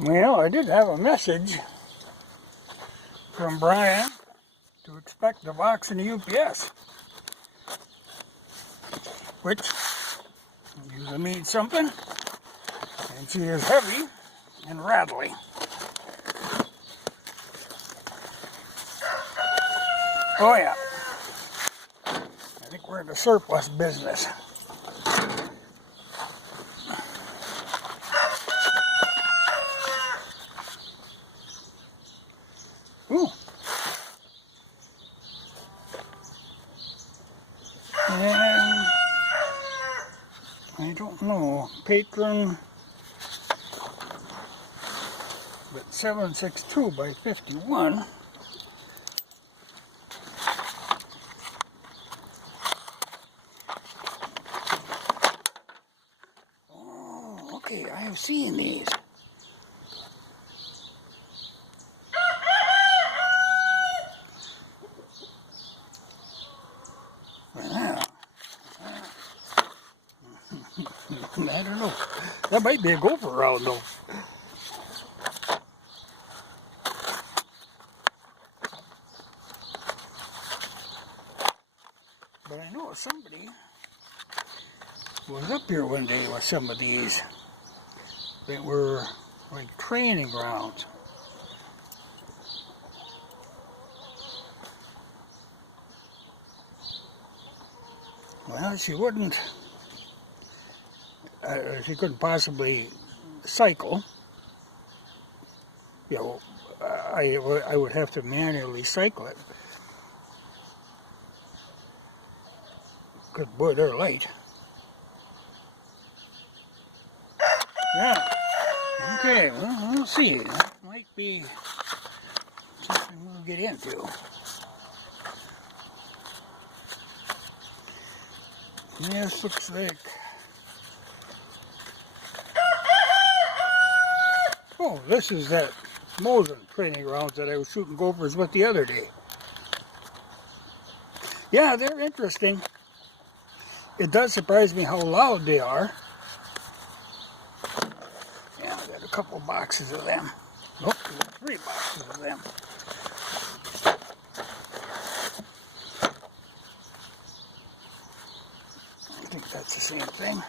Well, I did have a message from Brian to expect the box in the UPS, which usually means something, and she is heavy and rattly. Oh yeah, I think we're in the surplus business. Ooh. And I don't know, patron, but 762 by 51. Oh, okay, I have seen these. Well, I don't know. That might be a gopher round though. But I know somebody was up here one day with some of these that were like training grounds. Well, she wouldn't, she couldn't possibly cycle. You know, I would have to manually cycle it. Good boy, they're light. Yeah. Okay, well, we'll see. That might be something we'll get into. Yes, looks like... Oh, this is that Mosin training grounds that I was shooting gophers with the other day. Yeah, they're interesting. It does surprise me how loud they are. Yeah, I got a couple boxes of them. Nope, 3 boxes of them. I think that's the same thing.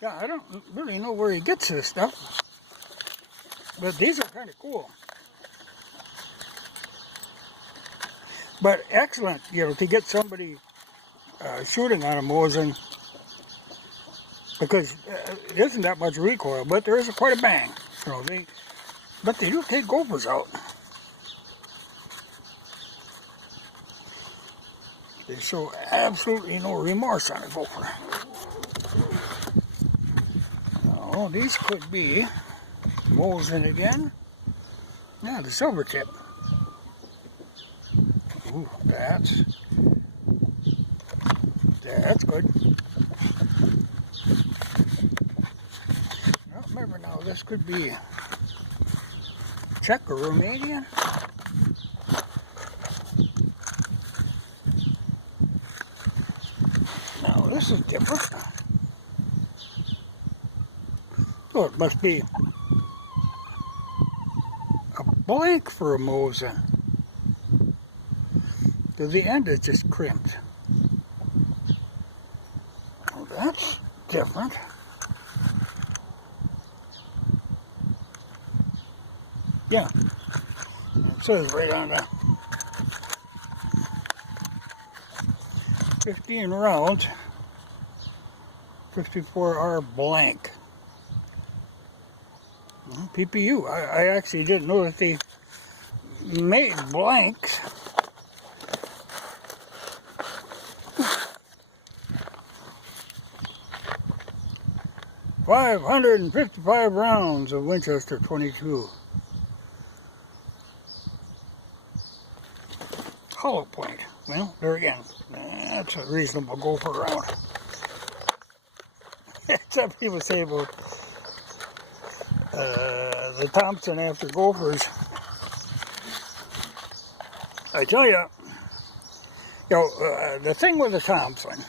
Yeah, I don't really know where he gets this stuff, but these are kind of cool. But excellent, you know, to get somebody shooting on a Mosin, because it isn't that much recoil, but there is quite a bang. You know, but they do take gophers out. They show absolutely no remorse on a gopher. Oh, these could be Mosin again. Yeah, the silver tip. Ooh, that's good. Well, remember now, this could be Czech or Romanian. Now, this is different. So it must be a blank for a Mosin. Because the end is just crimped. Well, that's different. Yeah, it says right on the 15 rounds, 54R blank. PPU. I actually didn't know that they made blanks. $555 rounds of Winchester 22. Hollow point. Well, there again, that's a reasonable gopher round. Except people say about the Thompson after gophers. I tell you, the thing with the Thompson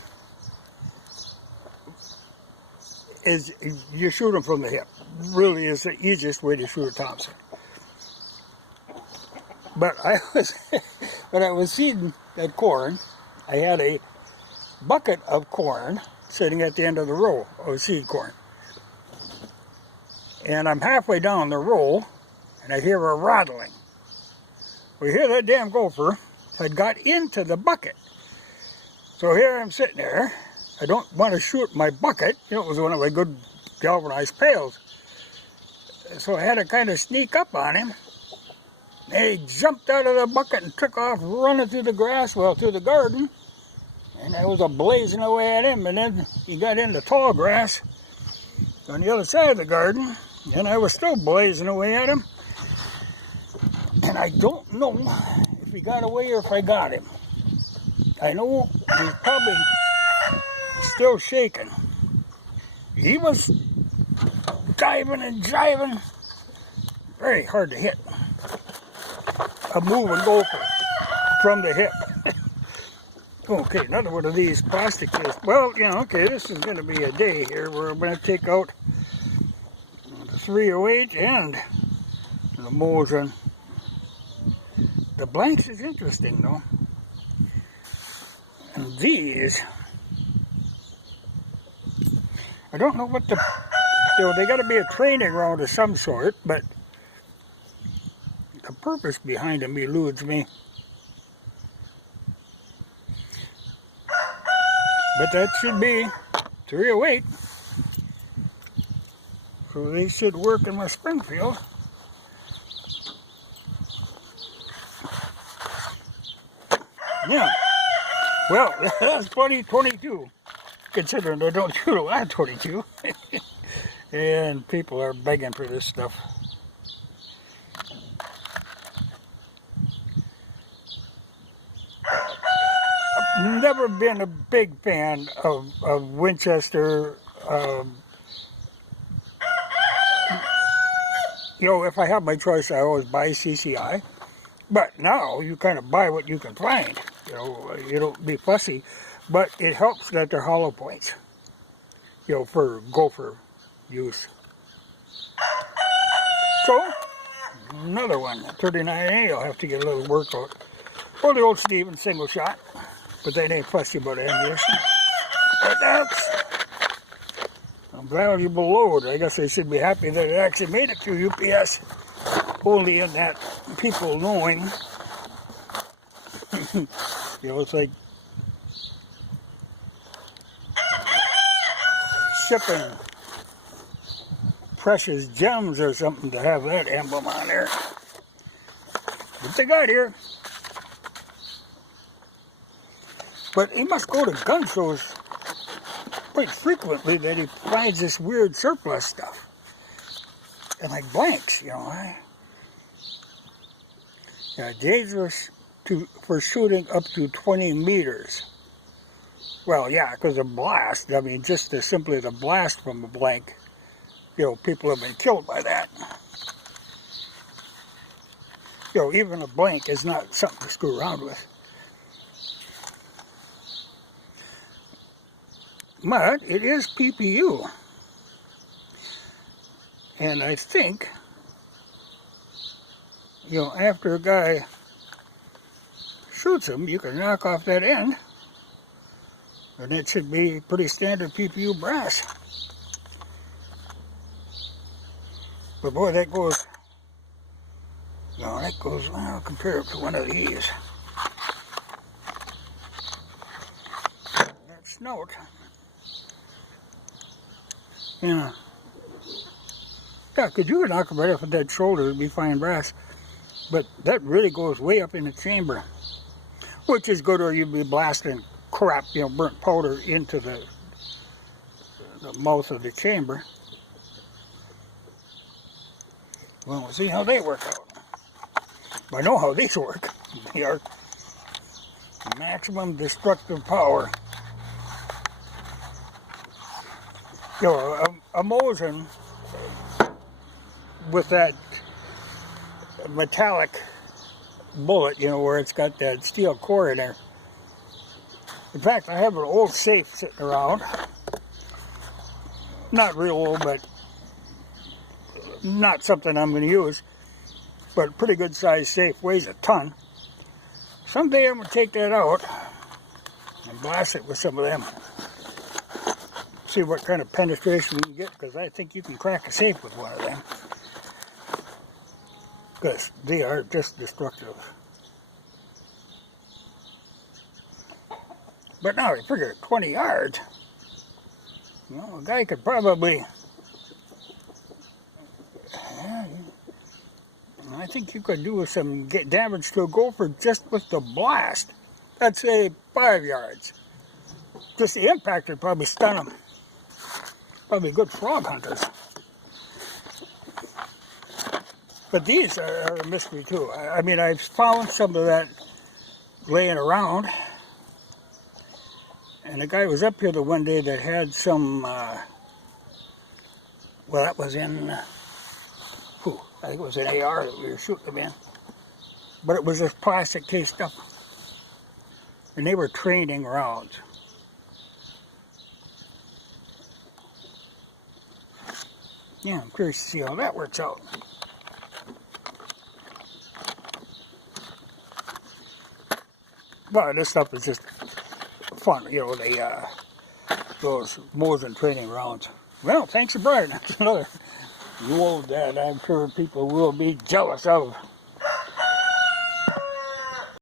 is you shoot them from the hip. Really is the easiest way to shoot a Thompson. But when I was seeding that corn, I had a bucket of corn sitting at the end of the row of seed corn. And I'm halfway down the row, and I hear a rattling. We hear that damn gopher had got into the bucket. So here I'm sitting there. I don't want to shoot my bucket. You know, it was one of my good galvanized pails. So I had to kind of sneak up on him. And he jumped out of the bucket and took off running through the grass, well, through the garden. And I was blazing away at him, and then he got into tall grass on the other side of the garden, and I was still blazing away at him. And I don't know if he got away or if I got him. I know he's probably still shaking. He was diving and jiving. Very hard to hit a moving gopher from the hip. Okay, another one of these plastic discs. Well, you know, okay, this is going to be a day here where I'm going to take out the 308 and the Mosin. The blanks is interesting, though. And these, I don't know what the, you know, they got to be a training round of some sort, but the purpose behind them eludes me. But that should be 308. So they should work in my Springfield. Yeah. Well, that's 2022, considering I don't shoot a lot of 22. And people are begging for this stuff. I've never been a big fan of Winchester. You know, if I have my choice, I always buy CCI. But now you kind of buy what you can find. You know, you don't be fussy. But it helps that they're hollow points, you know, for gopher use. So, another one, 39A, I'll have to get a little workout. Or the old Stevens single shot. But they ain't fussy about ammunition. But that's a valuable load. I guess they should be happy that it actually made it through UPS. Only in that people knowing, you know, it's like shipping precious gems or something to have that emblem on there. But they got here. But he must go to gun shows quite frequently that he finds this weird surplus stuff. And like blanks, you know. Dangerous for shooting up to 20 meters. Well, yeah, because of blast. I mean, just simply the blast from a blank. You know, people have been killed by that. You know, even a blank is not something to screw around with. But it is PPU. And I think, you know, after a guy shoots him, you can knock off that end. And it should be pretty standard PPU brass. But boy, that goes, you know, that goes, well, compare it to one of these. That snout. Yeah. Yeah, because you could knock him right off with that shoulder, it'd be fine brass. But that really goes way up in the chamber. Which is good, or you'd be blasting crap, you know, burnt powder into the mouth of the chamber. Well, we'll see how they work out. I know how these work. They are maximum destructive power. You know, a Mosin with that metallic bullet, you know, where it's got that steel core in there. In fact, I have an old safe sitting around Not real old, but not something I'm going to use. But pretty good sized safe, weighs a ton. Someday I'm going to take that out and blast it with some of them. See what kind of penetration we can get, because I think you can crack a safe with one of them. Because they are just destructive. But now you figure 20 yards, you know, a guy could probably, yeah, I think you could do some damage to a gopher just with the blast. Let's say 5 yards. Just the impact would probably stun them. Probably good frog hunters. But these are a mystery too. I mean, I've found some of that laying around. And the guy was up here the one day that had some, well, that was in, I think it was an AR that we were shooting them in. But it was this plastic case stuff. And they were training rounds. Yeah, I'm curious to see how that works out. But this stuff is just fun, you know, those Mosin training rounds. Well, thanks for Brian. That's another load that I'm sure people will be jealous of.